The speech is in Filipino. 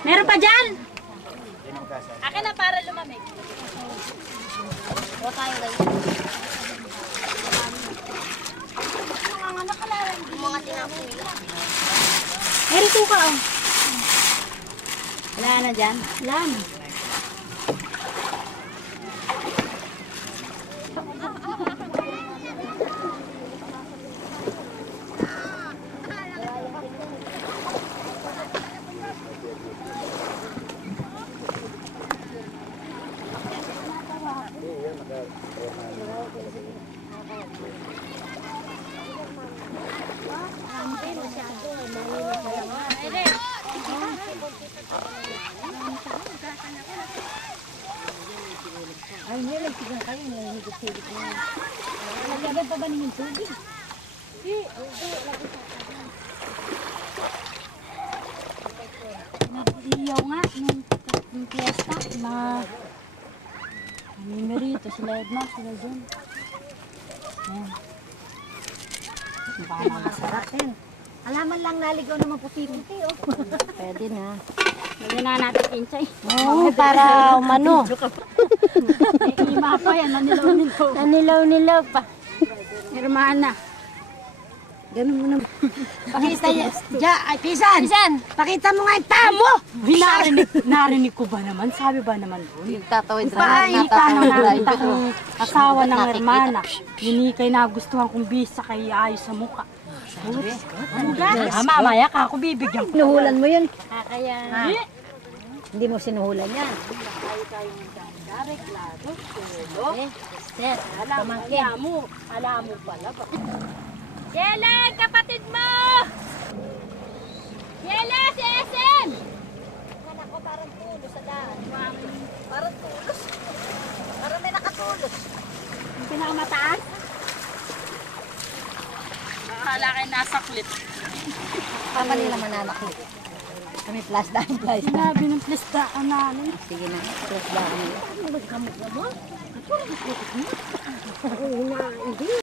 Meron pa dyan? Akin na para lumamig. Huwag tayo ganyan. Mga tinapon nila. Meron suka oh. Wala na dyan. Wala na. Ay, nilagsigan kayo. Nilagsigan kayo. Nalagyan pa ba niyo tubig? Nag-iyaw nga nung fiesta. Mga Merito, sila Edna, sila John. Ayan. Baka Masarap din. Alaman lang naligaw naman puti-puti, oh. pwede na. Lagyan na natin kinchay. Oo, para umano. May lima pa yan, manilaw-nilaw. Nanilaw-nilaw pa. Hermana. Ganun mo naman. Pakita niya. Ay, Pisan! Pisan! Pakita mo nga yung tamo! Narinig ko ba naman? Sabi ba naman doon? Tatawid Ang asawa ng hermana. Hindi kay nagustuhan kong bisa kay ayos sa mukha. Mamaya ka ako bibigyan ko. Sinuhulan mo yun. Kaya, Hindi mo sinuhulan yan. Alam mo pala ba? Yelen, kapatid mo! Yelen, si Esen! Anak ko parang tulos sa daan. Parang tulos. Parang may nakatulos. Yung pinakamataas? Akala kayo nasa clip. Papa nila mananakit. Kami plus daan. Sinabi ng plistaan namin. Sige na, plus daan nila. Ano ba kamot na mo? Ito, hindi.